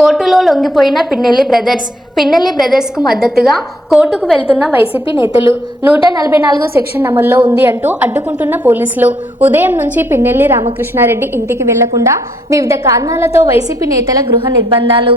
కోర్టులో లొంగిపోయిన పిన్నెల్లి బ్రదర్స్ కు మద్దతుగా కోర్టుకు వెళ్తున్న వైసీపీ నేతలు 144 సెక్షన్ అమల్లో ఉంది అంటూ అడ్డుకుంటున్న పోలీసులు. ఉదయం నుంచి పిన్నెల్లి రామకృష్ణారెడ్డి ఇంటికి వెళ్లకుండా వివిధ కారణాలతో వైసీపీ నేతల గృహ నిర్బంధాలు.